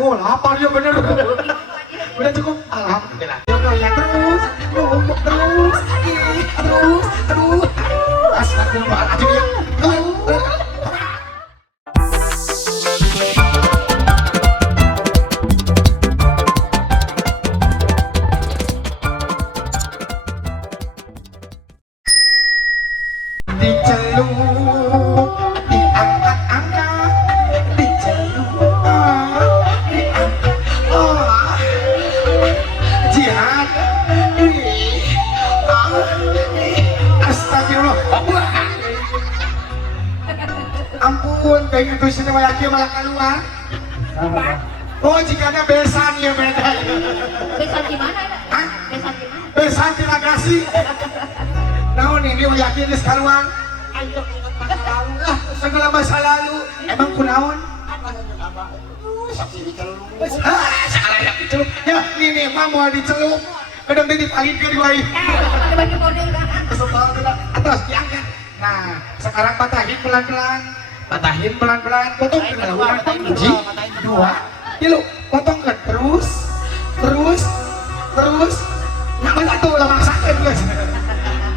Oh lapar ya bener. Udah cukup. Alhamdulillah. Goyang terus, numpuk terus, terus, aduh. Astagfirullahaladzim ya. Diceluk, diangkat-angkat, diceluk, diangkat, jihad, astagfirullah, ampun, kayak gitu sih laki malah keluar. Oh, jikanya besan ya beda. Besan di mana? Hah? Besan di mana? Besan di Lagasi. Naon ini yakin geus kaluan? Ayo ingat masa lalu. Segala masa lalu. Emang kunaon? Saksi dicelup. Salah ya dicelup. Ya, ini mah mau dicelup. Kadang teh dipalingkeun wae. Ada bagi model kan? Atas diangkat. Nah, sekarang patahin pelan-pelan. Patahin pelan-pelan. Potongkeun lawan. Hiji, dua, tilu. Potongkeun terus. Nah, begitu lah maksakeun guys.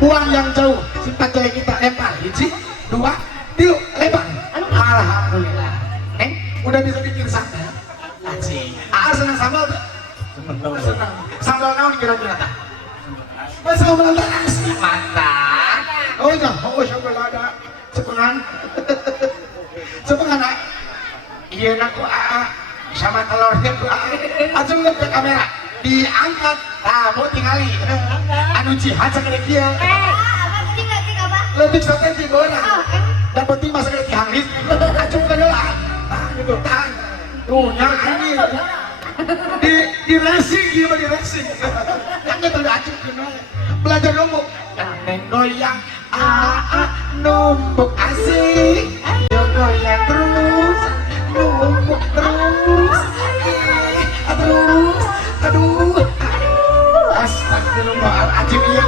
Buang yang jauh, simpan jaya kita lempar. Hiji, dua, tilu, lempar. Alhamdulillah. Udah bisa bikin sambal. Asik. Senang sambal tuh? Senang. Sambal naon kira-kira tak? Sambal nasi. Mantap. Oh iya, sambal ada. Sepengan. Sepengan. Iya nak ku sama telurnya ku Ajeng lihat ke kamera. Diangkat. Mau tinggali. Anu jihad sakit dia. Letik apa? Letik strategi orang. Dan penting masa kena dihangis. Acung kan lah. Gitu tahan. Tuh yang ini di racing gimana di racing. Yang itu udah acung kena. Belajar numbuk. Neng goyang. Numbuk asik. Yo goyang terus. Numbuk terus. Aduh. Astagfirullahaladzim ya.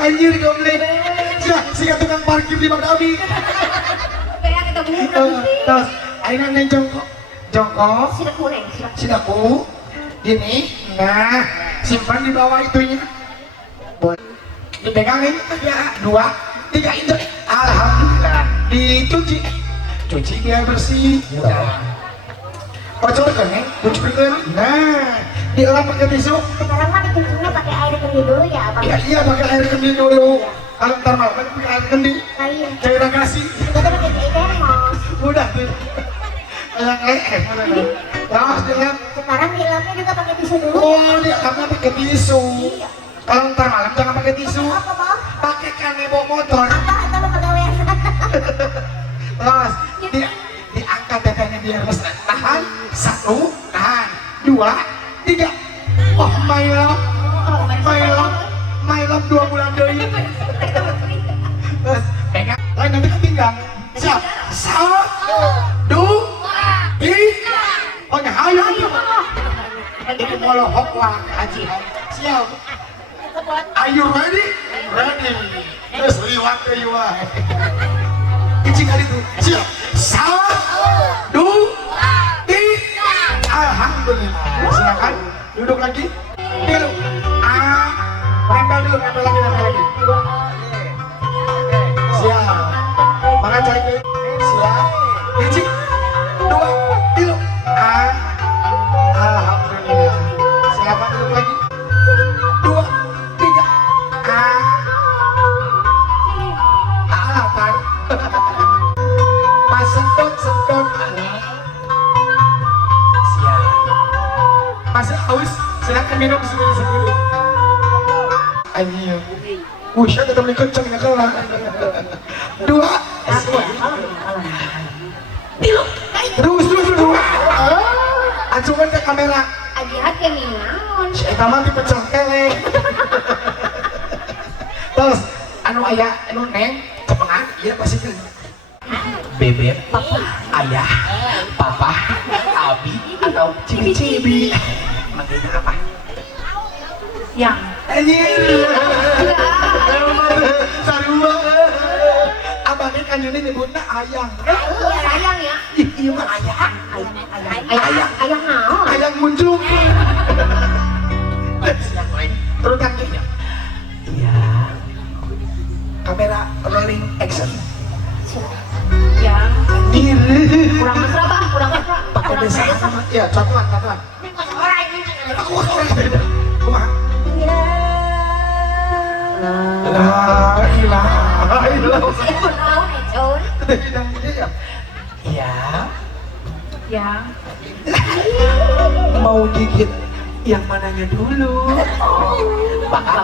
Anjir goblok. Siapa tukang parkir di Bagdadi? Kayak kita buka sih. Terus, aina neng jongkok. Sidaku. Gini. Nah, simpan di bawah itunya. Dipegangin. Ya, 2, 3 itu. Alhamdulillah. Dicuci. Cuci biar bersih. Kocok kan ya? Cucikan. Nah, dielap pakai tisu. Sekarang mah dicucinya pakai air kendi dulu ya, Pak? Iya pakai air kendi dulu. Kalau ntar malam kan pakai air kendi. Cairan kasih. Kita pakai termos. Udah tuh. Yang terus dilap. Sekarang dilapnya juga pakai tisu dulu. Oh, dilapnya pakai tisu. Kalau ntar malam jangan pakai tisu. Apa, Bang? Pakai kanebo motor. Apa atau pegawai? Terus diangkat tetenya biar bisa tahan. 1, tahan. 2, 3. Oh my love, my love 2 bulan doi. Terus pegang, lain nanti ketinggang. Siap, 1, 2, 3. Oke, ayo. Ini molohok lah, haji. Siap. Are you ready? Ready. Terus liwat ke iwa. Icing kali itu. Siap. 1, 2, 3. Alhamdulillah. Silakan duduk lagi. Dulu. Nempel dulu, nempel lagi. Siap. Makan cari dulu. Siap. Icing. 2, dulu. Alhamdulillah. Silakan duduk lagi. 2, 3. Lapar. Mas sedot. Siap. Masih haus, silakan minum sendiri. Ayo. Saya tetap beli kencang ya kalah. 2. Terus. Acukan ke kamera. Ajihad ke minaon. Saya mati pecah kelek. Terus, anu ayah, anu neng, cepengan, iya pasti kan. Bebek, papa, ayah, papa, abi, atau cibi-cibi. Manggilnya apa? Yang. Anjir. Sarua. Abangnya kan ini nyebutnya ayang. Sayang ya. Iya mah ayang. Ayang naon? Ayang muncul. Terutan kayaknya. Iya. Kamera rolling action. Yang Diri. kurang mesra bah, kurang mesra. Pakai desa sama. Ya, contohan. Orang ini. Aku kumaha? La ilaha illallah. Naon Econ? Iya. Yang Mau gigit yang mananya dulu? bakal.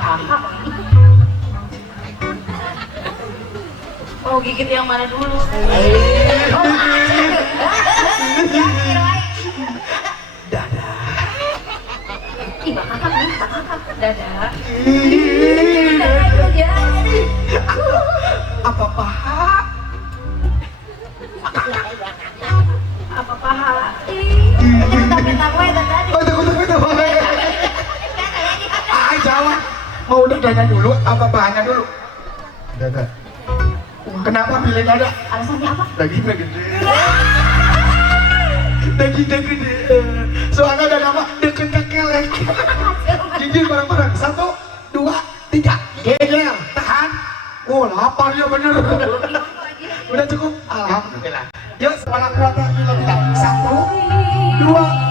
Mau gigit yang mana dulu? Dada. Ih, bakal nih, bakal. Dada. Apa paha? Apa pahala? Minta gue tadi. Oh, takut. Ay, jawab. Mau dadanya dulu, apa pahanya dulu? Dada. Kenapa pilih dada? Alasannya apa? Dagingnya gede. Dagingnya gede. Soalnya dada mah deket ke kelek. Gigi bareng-bareng. 1, 2, 3. Gegel. Tahan. Oh, lapar ya bener. Udah cukup? Alhamdulillah. Yuk, semangat kuatnya. 1, 2,